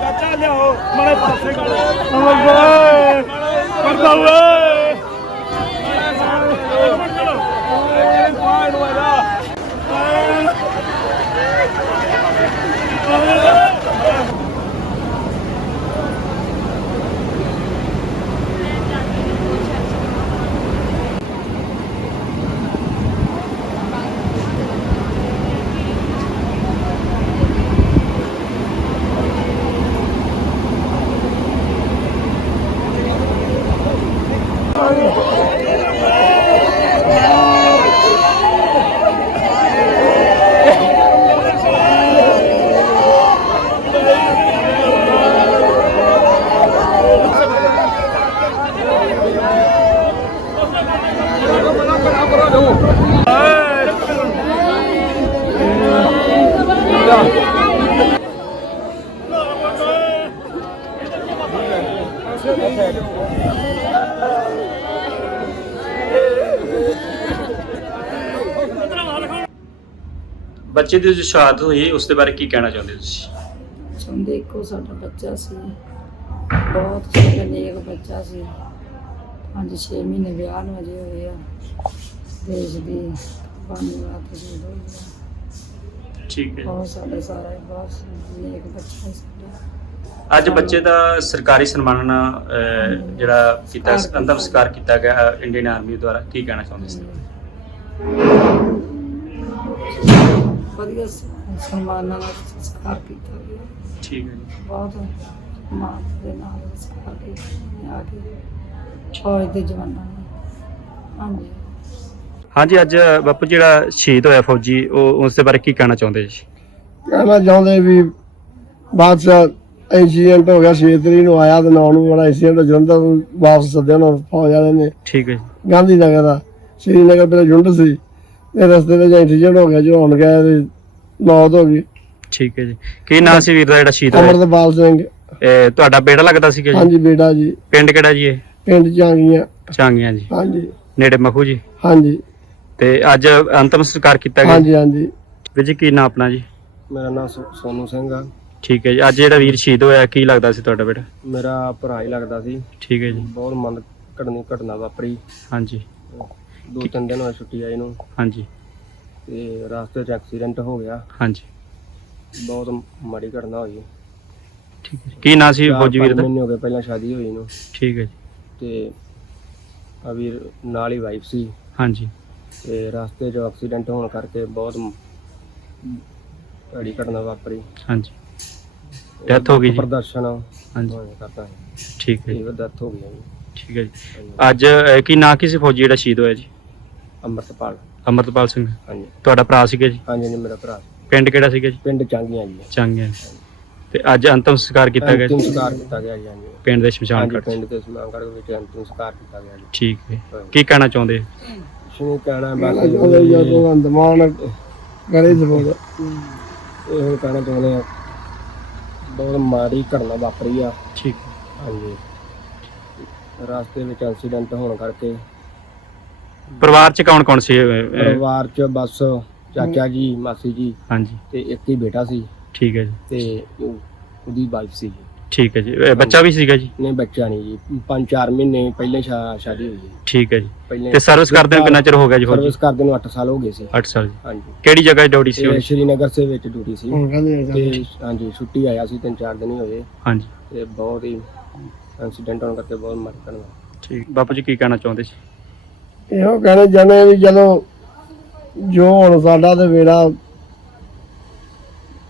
ਚਾਚਾ ਲਿਆਓ ਮਾਰੇ ਪਾਸੇ ਕਰ ਓਏ ਕਰਦਾ ਓਏ ਬੱਚੇ ਦੀ ਜੋ ਸ਼ਹਾਦਤ ਹੋਈ ਉਸ ਦੇ ਬਾਰੇ ਕੀ ਕਹਿਣਾ ਚਾਹੁੰਦੇ ਹੋ ਤੁਸੀਂ? ਇੱਕੋ ਸਾਡਾ ਬੱਚਾ ਸੀ। ਬਹੁਤ ਸਾਡਾ ਨੇਕ ਬੱਚਾ ਸੀ। ਪੰਜ ਛੇ ਮਹੀਨੇ ਵਿਆਹ ਨੂੰ ਅਜੇ ਹੋਏ ਆ। ਦੇਸ਼ ਦੀ ਬਾਨੀ ਵਾਤ ਜੀ ਹੋਈ ਆ। ਠੀਕ ਹੈ। ਬਹੁਤ ਸਾਡੇ ਸਾਰਾ ਹੀ ਬਹੁਤ ਨੇਕ ਬੱਚਾ ਸੀ। ਸਾਡਾ ਅੱਜ ਬੱਚੇ ਦਾ ਸਰਕਾਰੀ ਸਨਮਾਨ ਨਾਲ ਅਹ, ਜਿਹੜਾ ਕੀਤਾ ਅੰਤਮ ਕੀਤਾ। ਸੰਸਕਾਰ ਕੀਤਾ ਗਿਆ ਇੰਡੀਅਨ ਆਰਮੀ ਦੁਆਰਾ। ਕੀ ਕਹਿਣਾ ਚਾਹੁੰਦੇ ਸੀ? ਵਧੀਆ ਸ- ਸਨਮਾਨ ਨਾਲ ਸੰਸਕਾਰ ਕੀਤਾ ਗਿਆ। ਠੀਕ ਹੈ ਜੀ। ਬਹੁਤ ਮਾਂ ਦੇ ਨਾਲ ਸੰਸਕਾਰ ਕੀਤਾ ਆ ਕੇ ਫੌਜ ਦੇ ਜਵਾਨਾਂ ਨੇ। ਹਾਂਜੀ। ਹਾਂਜੀ ਅੱਜ ਬਾਪੂ ਜਿਹੜਾ ਸ਼ਹੀਦ ਹੋਇਆ ਫੌਜੀ ਉਹ ਉਸ ਦੇ ਬਾਰੇ ਕੀ ਕਹਿਣਾ ਚਾਹੁੰਦੇ ਜੀ? ਕਹਿਣਾ ਚਾਹੁੰਦੇ ਵੀ ਬਾਦਸ਼ਾਹ ਐਕਸੀਡੈਂਟ ਹੋ ਗਿਆ ਛੇ ਤਰੀਕ ਨੂੰ ਆਇਆ ਤੇ ਨੌ ਨੂੰ ਬੜਾ ਐਕਸੀਡੈਂਟ ਜਲੰਧਰ ਨੂੰ ਵਾਪਸ ਸੱਦਿਆ ਉਹਨਾਂ ਨੂੰ ਫੌਜ ਵਾਲਿਆਂ ਨੇ। ਠੀਕ ਹੈ ਜੀ। ਗਾਂਧੀ ਨਗਰ ਦਾ ਸ਼੍ਰੀਨਗਰ ਪਹਿਲਾਂ ਜੁੰਡ ਸੀ ਤੇ ਰਸਤੇ ਵਿੱਚ ਐਕਸੀਡੈਂਟ ਹੋ ਗਿਆ ਜੋ ਹੁਣ ਗਿਆ ਤੇ ਮੌਤ ਹੋ ਗਈ। ਠੀਕ ਹੈ ਜੀ। ਕੀ ਨਾਂ ਸੀ ਵੀਰ ਦਾ ਜਿਹੜਾ ਸ਼ਹੀਦ ਹੋਇਆ? ਅਮਰਤਪਾਲ ਸਿੰਘ। ਇਹ ਤੁਹਾਡਾ ਬੇਟਾ ਲੱਗਦਾ ਸੀਗਾ ਜੀ? ਹਾਂਜੀ ਬੇਟਾ ਜੀ। ਪਿੰਡ ਕਿਹੜਾ ਜੀ ਇਹ? ਪਿੰਡ ਜਾਂਗੀਆਂ ਚਾਂਗੀਆਂ ਜੀ। ਹਾਂਜੀ। ਨੇੜੇ ਮਖੂ ਜੀ? ਹਾਂਜੀ। ਤੇ ਅੱਜ ਅੰਤਮ ਸੰਸਕਾਰ ਕੀਤਾ ਗਿਆ? ਹਾਂਜੀ ਹਾਂਜੀ। ਵੀਰ ਜੀ ਕੀ ਨਾਂ ਆਪਣਾ ਜੀ? ਮੇਰਾ ਨਾਮ ਸੋਨੂ ਸਿੰਘ ਆ। ਠੀਕ ਹੈ ਜੀ। ਅੱਜ ਜਿਹੜਾ ਵੀਰ ਸ਼ਹੀਦ ਹੋਇਆ ਕੀ ਲੱਗਦਾ ਸੀ ਤੁਹਾਡਾ ਬੇਟਾ? ਮੇਰਾ ਭਰਾ ਹੀ ਲੱਗਦਾ ਸੀ। ਠੀਕ ਹੈ ਜੀ। ਬਹੁਤ ਮਨ ਘਟਨੀ ਘਟਨਾ ਵਾਪਰੀ। ਹਾਂਜੀ। ਦੋ ਤਿੰਨ ਦਿਨ ਹੋਏ ਛੁੱਟੀ ਆਈ ਨੂੰ। ਹਾਂਜੀ। ਤੇ ਰਸਤੇ 'ਚ ਐਕਸੀਡੈਂਟ ਹੋ ਗਿਆ। ਹਾਂਜੀ। ਬਹੁਤ ਮਾੜੀ ਘਟਨਾ ਹੋਈ। ਠੀਕ ਹੈ। ਕੀ ਨਾਂ ਸੀ ਫੌਜੀ ਵੀਰ ਦਾ? ਮਹੀਨੇ ਹੋ ਗਏ ਪਹਿਲਾਂ ਸ਼ਾਦੀ ਹੋਈ ਨੂੰ। ਠੀਕ ਹੈ ਜੀ। ਤੇ ਆ ਵੀਰ ਨਾਲ ਹੀ ਵਾਈਫ ਸੀ। ਹਾਂਜੀ। ਤੇ ਰਸਤੇ 'ਚ ਐਕਸੀਡੈਂਟ ਹੋਣ ਕਰਕੇ ਬਹੁਤ ਭੈੜੀ ਘਟਨਾ ਵਾਪਰੀ। ਹਾਂਜੀ। Death ਹੋ ਗਈ ਜੀ। ਪ੍ਰਦਰਸ਼ਨ ਹਾਂਜੀ। ਕਰਦਾ ਠੀਕ ਹੈ ਜੀ। ਇਹ ਡੈਥ ਹੋ ਗਈ ਹੈ ਜੀ। ਠੀਕ ਹੈ ਜੀ। ਅੱਜ ਅਹ, ਕੀ ਨਾਂ ਕੀ ਸੀ ਫੌਜੀ ਜਿਹੜਾ ਸ਼ਹੀਦ ਹੋਇਆ ਜੀ? ਅੰਮ੍ਰਿਤਪਾਲ। ਅਮਰਤਪਾਲ ਸਿੰਘ। ਹਾਂਜੀ। ਤੁਹਾਡਾ ਭਰਾ ਸੀਗਾ ਜੀ? ਹਾਂਜੀ ਜੀ ਮੇਰਾ ਭਰਾ। ਪਿੰਡ ਕਿਹੜਾ ਸੀਗਾ ਜੀ? ਪਿੰਡ ਚਾਂਗੀਆਂ ਜੀ। ਚਾਂਗਿਆ ਤੇ ਅੱਜ ਅੰਤਮ ਸੰਸਕਾਰ ਕੀਤਾ ਗਿਆ ਅੰਤਿਮ ਜੀ ਸੰਸਕਾਰ ਕੀਤਾ ਗਿਆ ਜੀ ਹਾਂਜੀ। ਪਿੰਡ ਦੇ ਸ਼ਮਸ਼ਾਨ ਹਾਂਜੀ ਘਾਟ 'ਚ। ਪਿੰਡ ਦੇ ਸੁਨਾਂਗੜ ਵਿੱਚ ਅੰਤਿਮ ਸੰਸਕਾਰ ਕੀਤਾ ਗਿਆ ਜੀ। ਠੀਕ ਹੈ। ਕੀ ਕਹਿਣਾ ਚਾਹੁੰਦੇ? ਸ਼ੁਰੂ ਕਹਿਣਾ ਬਾਕੀ ਜਦੋਂ ਅੰਦਮਾਨ ਕਰੇ ਜ਼ਰੂਰ ਇਹ ਕਹਿਣਾ ਚਾਹੁੰਦੇ ਆ ਬਹੁਤ ਮਾੜੀ ਘਟਨਾ ਵਾਪਰੀ ਆ। ਠੀਕ। ਹਾਂਜੀ। ਰਸਤੇ ਵਿੱਚ ਐਕਸੀਡੈਂਟ ਹੋਣ ਕਰਕੇ। ਪਰਿਵਾਰ ਚ ਕੌਣ ਕੌਣ ਸੀ? ਅਹ, ਅਹ, ਪਰਿਵਾਰ ਚ ਬਸ ਚਾਚਾ ਜੀ ਮਾਸੀ ਜੀ ਹਾਂਜੀ। ਤੇ ਇੱਕ ਹੀ ਬੇਟਾ ਸੀ। ਠੀਕ ਹੈ ਜੀ। ਤੇ ਉਹ- ਉਹਦੀ ਵਾਈਫ ਸੀ ਠੀਕ ਹੈ ਜੀ। ਬੱਚਾ ਵੀ ਸੀਗਾ ਜੀ? ਨਹੀਂ ਬੱਚਾ ਨਹੀਂ ਜੀ। ਪੰਜ ਚਾਰ ਮਹੀਨੇ ਪਹਿਲੇ ਸ਼ਾ- ਸ਼ਾਦੀ ਹੋਈ ਜੀ ਠੀਕ ਹੈ ਜੀ। ਪਹਿਲੇ ਤੇ ਸਰਵਿਸ ਕਰਦੇ ਨੂੰ ਕਿੰਨਾ ਚਿਰ ਹੋ ਗਿਆ ਜੀ ਸਰਵਿਸ ਕਰਦੇ ਨੂੰ 8 ਸਾਲ ਹੋ ਗਏ ਸੀ। 8 ਸਾਲ ਜੀ। ਹਾਂਜੀ। ਕਿਹੜੀ ਜਗ੍ਹਾ ਡਿਊਟੀ ਸੀ? ਸ਼੍ਰੀਨਗਰ ਸੇ ਵਿੱਚ ਡਿਊਟੀ ਸੀ। ਤੇ ਹਾਂਜੀ ਛੁੱਟੀ ਆਇਆ ਸੀ ਤਿੰਨ ਚਾਰ ਦਿਨ ਹੀ ਹੋਏ। ਹਾਂਜੀ। ਤੇ ਬਹੁਤ ਹੀ ਐਕਸੀਡੈਂਟ ਹੋਣ ਕਰਕੇ ਬਹੁਤ ਮਾੜੀ ਘਟਨਾ ਠੀਕ। ਬਾਪੂ ਜੀ ਕੀ ਕਹਿਣਾ ਚਾਹੁੰਦੇ ਸੀ? ਇਹੋ ਕਹਿਣਾ ਚਾਹੁੰਦੇ ਵੀ ਚਲੋ ਜੋ ਹੁਣ ਸਾਡਾ ਤੇ ਵੇੜਾ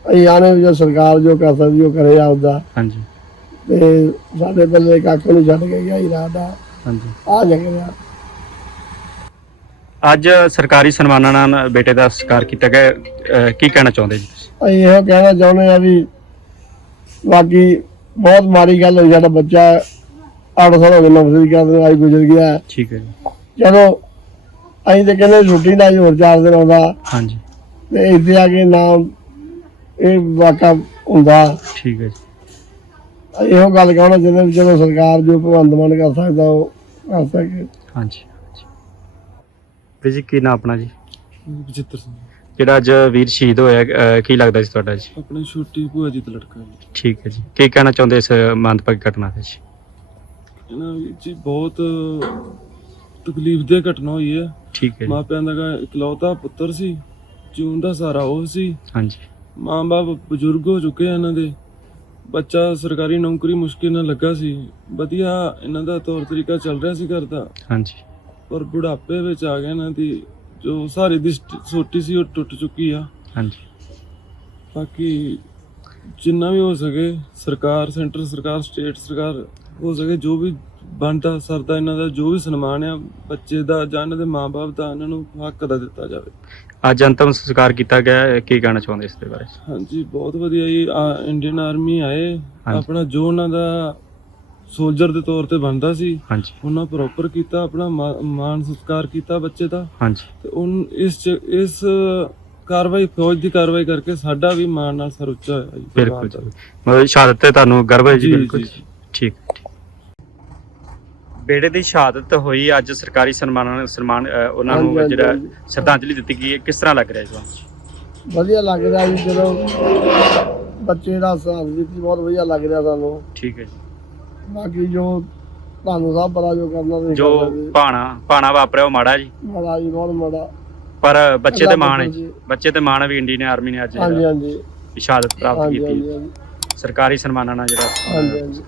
ਅਸੀਂ ਆਨੇ ਜੋ ਸਰਕਾਰ ਜੋ ਕਰ ਸਕਦੀ ਉਹ ਕਰੇ ਆਪਦਾ। ਹਾਂਜੀ। ਤੇ ਸਾਡੇ ਬੱਲੇ ਕੱਖ ਨੂੰ ਛੱਡ ਕੇ ਗਿਆ ਹੀ ਰਾਦਾ ਹਾਂਜੀ। ਆ ਜਗਿਆ ਅੱਜ ਸਰਕਾਰੀ ਸਨਮਾਨਾਂ ਨਾਲ ਬੇਟੇ ਦਾ ਸਤਿਕਾਰ ਕੀਤਾ ਗਿਆ। ਅਹ, ਕੀ ਕਹਿਣਾ ਚਾਹੁੰਦੇ ਜੀ ਤੁਸੀਂ? ਅਸੀਂ ਇਹੋ ਕਹਿਣਾ ਚਾਹੁੰਦੇ ਆ ਵੀ ਬਾਕੀ ਬਹੁਤ ਮਾੜੀ ਗੱਲ ਹੋਈ। ਸਾਡਾ ਬੱਚਾ 8 ਸਾਲ ਹੋ ਗਏ ਨੌਕਰੀ ਕਰਦੇ ਆਈ ਗੁਜ਼ਰ ਗਿਆ। ਠੀਕ ਹੈ ਜੀ। ਚਲੋ ਅਸੀਂ ਤੇ ਕਹਿੰਦੇ ਛੁੱਟੀ ਦਾ ਹੀ ਹੋਰ ਚਾਰ ਦਿਨ ਆਉਂਦਾ। ਹਾਂਜੀ। ਤੇ ਇੱਥੇ ਆ ਕੇ ਨਾ ਇਹ ਵਾਕਾ ਹੁੰਦਾ। ਠੀਕ ਹੈ ਜੀ। ਇਹੋ ਗੱਲ ਕਹਿਣਾ ਚਾਹੁੰਦੇ ਵੀ ਚਲੋ ਸਰਕਾਰ ਜੋ ਭਗਵੰਤ ਮਾਨ ਕਰ ਸਕਦਾ ਉਹ ਕਰ ਸਕੇ। ਹਾਂਜੀ ਹਾਂਜੀ। ਵੀਰ ਜੀ ਕੀ ਨਾਂ ਆਪਣਾ ਜੀ? ਬਚਿੱਤਰ ਸਿੰਘ। ਜਿਹੜਾ ਅੱਜ ਵੀਰ ਸ਼ਹੀਦ ਹੋਇਆ ਅਹ, ਕੀ ਲੱਗਦਾ ਸੀ ਤੁਹਾਡਾ ਜੀ? ਆਪਣੀ ਛੋਟੀ ਭੂਆ ਜੀ ਦਾ ਲੜਕਾ ਜੀ। ਠੀਕ ਹੈ ਜੀ। ਕੀ ਕਹਿਣਾ ਚਾਹੁੰਦੇ ਇਸ ਮੰਦਭਾਗੀ ਘਟਨਾ ਤੇ ਜੀ ਇਹਨਾਂ ਵਿੱਚ ਜੀ ਬਹੁਤ ਤਕਲੀਫ ਦੇ ਘਟਨਾ ਹੋਈ ਹੈ। ਠੀਕ ਹੈ ਜੀ। ਮਾਪਿਆਂ ਦਾ ਗਾ ਇਕਲੌਤਾ ਪੁੱਤਰ ਸੀ ਜੂਨ ਦਾ ਸਾਰਾ ਉਹ ਸੀ। ਹਾਂਜੀ। ਮਾਂ-ਬਾਪ ਬਜ਼ੁਰਗ ਹੋ ਚੁੱਕੇ ਆ ਇਹਨਾਂ ਦੇ। ਬੱਚਾ ਸਰਕਾਰੀ ਨੌਕਰੀ ਮੁਸ਼ਕਿਲ ਨਾਲ ਲੱਗਾ ਸੀ। ਵਧੀਆ ਇਹਨਾਂ ਦਾ ਤੌਰ ਤਰੀਕਾ ਚੱਲ ਰਿਹਾ ਸੀ ਘਰ ਦਾ। ਹਾਂਜੀ। ਪਰ ਬੁਢਾਪੇ ਵਿੱਚ ਆ ਗਿਆ ਇਹਨਾਂ ਦੀ। ਜੋ ਸਾਰੀ ਦੀ ਸਟ- ਸੋਟੀ ਸੀ ਉਹ ਟੁੱਟ ਚੁੱਕੀ ਆ। ਹਾਂਜੀ। ਬਾਕੀ ਜਿੰਨਾ ਵੀ ਹੋ ਸਕੇ ਸਰਕਾਰ ਸੈਂਟਰ ਸਰਕਾਰ ਸਟੇਟ ਸਰਕਾਰ ਹੋ ਸਕੇ ਜੋ ਵੀ ਬਣਦਾ ਸਰਦਾ ਇਹਨਾਂ ਦਾ ਜੋ ਵੀ ਸਨਮਾਨ ਆ ਬੱਚੇ ਦਾ ਜਾਂ ਇਹਨਾਂ ਦੇ ਮਾਪੇ ਦਾ ਇਹਨਾਂ ਨੂੰ ਹੱਕ ਦਾ ਦਿੱਤਾ ਜਾਵੇ। ਅੱਜ ਅੰਤਮ ਸੰਸਕਾਰ ਕੀਤਾ ਗਿਆ ਹੈ, ਕੀ ਕਹਿਣਾ ਚਾਹੁੰਦੇ ਇਸ ਦੇ ਬਾਰੇ ਹਾਂਜੀ ਬਹੁਤ ਵਧੀਆ ਜੀ। ਆ, ਇੰਡੀਅਨ ਆਰਮੀ ਆਏ। ਆਪਣਾ ਜੋ ਉਹਨਾਂ ਦਾ ਸੋਲਜਰ ਦੇ ਤੌਰ ਤੇ ਬਣਦਾ ਸੀ ਹਾਂਜੀ। ਉਹਨਾਂ ਪ੍ਰੋਪਰ ਕੀਤਾ ਆਪਣਾ ਮਾ- ਮਾਣ ਸਤਿਕਾਰ ਕੀਤਾ ਬੱਚੇ ਦਾ। ਹਾਂਜੀ। ਤੇ ਉਨ ਇਸ ਚ ਇਸ ਕਾਰਵਾਈ ਫੌਜ ਦੀ ਕਾਰਵਾਈ ਕਰਕੇ ਸਾਡਾ ਵੀ ਮਾਣ ਨਾਲ ਸਰ ਉੱਚਾ ਹੋਇਆ ਜੀ। ਬਿਲਕੁਲ ਜੀ। ਮਤਲਬ ਸ਼ਹਾਦਤ ਤੇ ਤੁਹਾਨੂੰ ਗਰਵ ਹੈ ਜੀ ਬਿਲਕੁਲ ਠੀਕ। ਬੇੜੇ ਦੀ ਸ਼ਹਾਦਤ ਹੋਈ ਅੱਜ ਸਰਕਾਰੀ ਸਨਮਾਨਾਂ ਸਨਮਾਨ ਉਹਨਾਂ ਹਾਂਜੀ, ਨੂੰ ਹਾਂਜੀ, ਜਿਹੜਾ ਹਾਂਜੀ। ਸ਼ਰਧਾਂਜਲੀ ਦਿੱਤੀ ਗਈ ਹੈ। ਕਿਸ ਤਰ੍ਹਾਂ ਲੱਗ ਰਿਹਾ ਜੀ ਤੁਹਾਨੂੰ ਵਧੀਆ ਲੱਗ ਰਿਹਾ ਜੀ ਜਦੋਂ ਬੱਚੇ ਦਾ ਸਾਥ ਦਿੱਤੀ ਬਹੁਤ ਵਧੀਆ ਲੱਗ ਰਿਹਾ ਸਾਨੂੰ। ਠੀਕ ਹੈ ਜੀ। ਬਾਕੀ ਜੋ ਤੁਹਾਨੂੰ ਸਭ ਪਤਾ ਜੋ ਕਰਨਾ ਤੁਸੀਂ ਜੋ। ਪਾਣਾ ਪਾਣਾ ਵਾਪਰਿਆ ਉਹ ਮਾੜਾ ਜੀ। ਮਾੜਾ ਜੀ ਬਹੁਤ ਮਾੜਾ। ਪਰ ਬੱਚੇ ਤੇ ਮਾਣ ਹੈ ਜੀ। ਬੱਚੇ ਤੇ ਮਾਣ ਹੈ ਵੀ ਇੰਡੀਅਨ ਆਰਮੀ ਨੇ ਅੱਜ ਹਾਂਜੀ ਜਿਹੜਾ ਹਾਂਜੀ। ਸ਼ਹਾਦਤ ਪ੍ਰਾਪਤ ਹਾਂਜੀ ਕੀਤੀ ਹਾਂਜੀ ਹੈ। ਹਾਂਜੀ। ਸਰਕਾਰੀ ਸਨਮਾਨਾਂ ਨਾਲ ਜਿਹੜਾ ਹਾਂਜੀ ਹਾਂਜੀ।